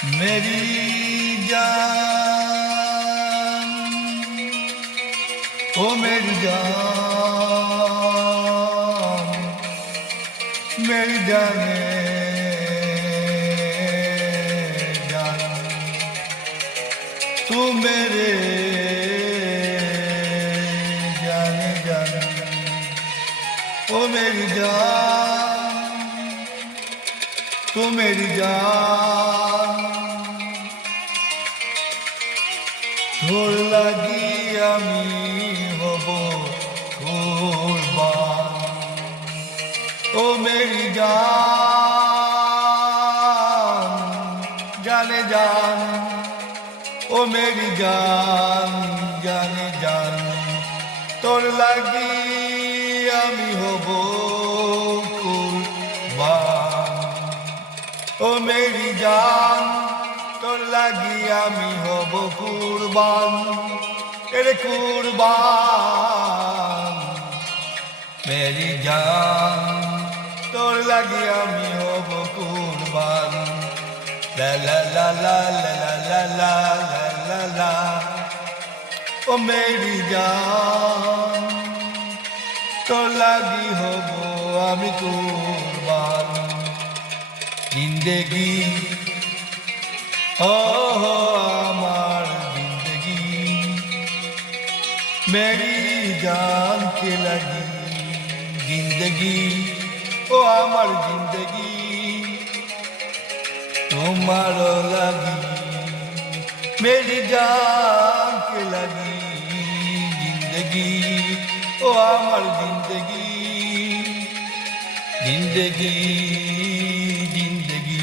मेरी जान ओ मेरी जान मेरी जाने जान तू मेरे जाने जान ओ मेरी जान तू मेरी जान তোর লাগি আমি হব কুরবান ও মেরি জান জানে জান ও মেরি জান জানে জান তোর লাগি আমি হব কুরবান ও মেরি জান তোর লাগি আমি হব কুরবান এরে কুরবান মেরি জান তোর লাগি আমি হব কুরবান লা লা লা লা লা লা লা লা লা লা ও মেরি জান তোর লাগি হব আমি কুরবান জিন্দেগি ओह हमार जिंदगी मेरी जान के लगी जिंदगी ओ हमार जिंदगी तुम्हारो लगी मेरी जान के लगी जिंदगी ओ हमार जिंदगी जिंदगी जिंदगी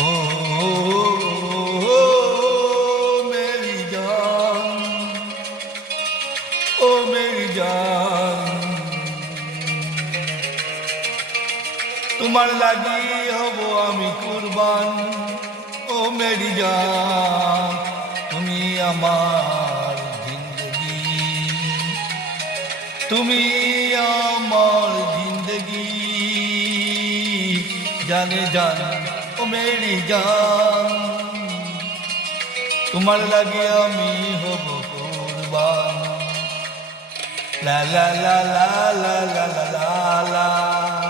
ओ मेरी जान तुम्हार লাগি হব আমি কুরবান ও মেরি জান তুমি আমার জিন্দেগি তুমি আমার জিন্দেগি জানে জান ও মেরি জান তোমার লাগে আমি হব কুরবান লা লা লা লা লা লা লা লা